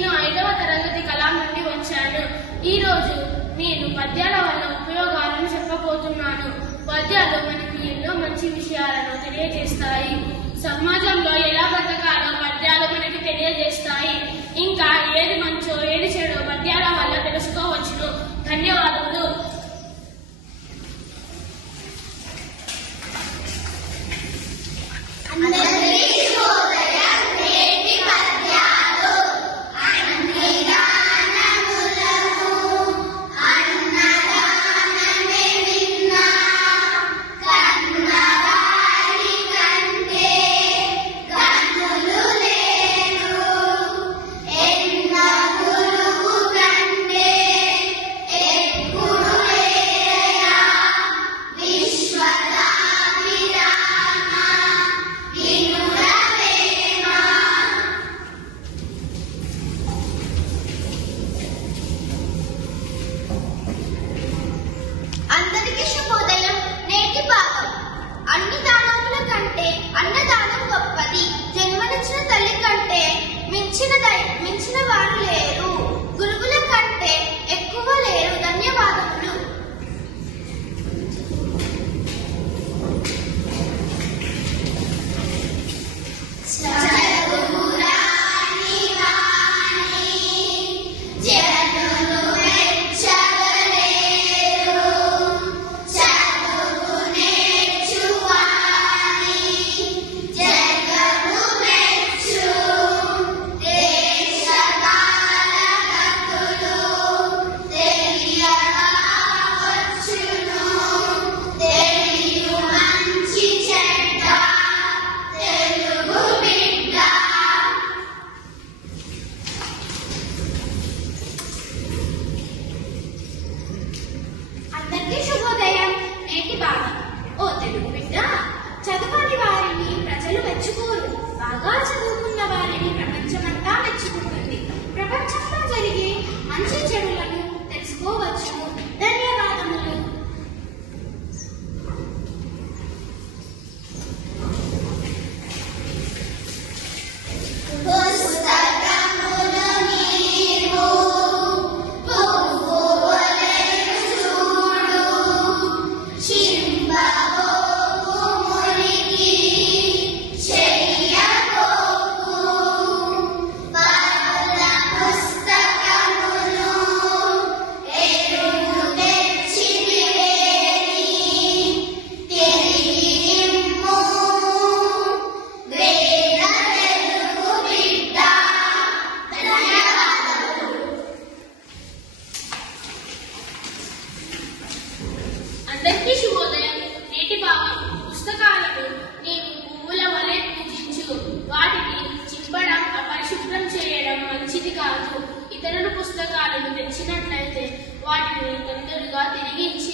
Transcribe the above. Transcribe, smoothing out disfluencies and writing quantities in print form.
నేను 5వ తరగతి కళాం నుండి వచ్చాను. ఈరోజు నేను పద్యాల వల్ల ఉపయోగాలను చెప్పబోతున్నాను. పద్యాలు మనకి ఎన్నో మంచి విషయాలను తెలియజేస్తాయి. సమాజంలో ఎలా బతకాలో పద్యాలు మనకి తెలియజేస్తాయి. ఇంకా ఏది మంచో ఏది చెడో పద్యాల వల్ల తెలుసుకోవచ్చును. ధన్యవాదములు. అందరికీ శుభోదయం. నేటి భాగం. అన్ని దానముల కంటే అన్నదానం గొప్పది. జన్మనిచ్చిన తల్లి కంటే మించిన వారు లేరు. గురువుల కంటే ఎక్కువ లేరు. ధన్యవాదములు. అందరికీ శుభోదయం. నేటి భాగం. ఓ తెలుగు బిడ్డ, చదువుని వారిని ప్రజలు మెచ్చుకోరు. బాగా చదువుకున్న వారిని ప్రపంచమంతా మెచ్చుకుంటుంది. ప్రపంచంలో జరిగే మంచి చెడులను తెలుసుకోవచ్చు. ధన్యవాదములు. అందరికీ శుభోదయం. నేటి భాగం. పుస్తకాలను నీవు పువ్వుల వలె పూజించు. వాటిని చింపడం, అపరిశుభ్రం చేయడం మంచిది కాదు. ఇతరుల పుస్తకాలను తెచ్చినట్లయితే వాటిని తొందరగా తిరిగి ఇచ్చి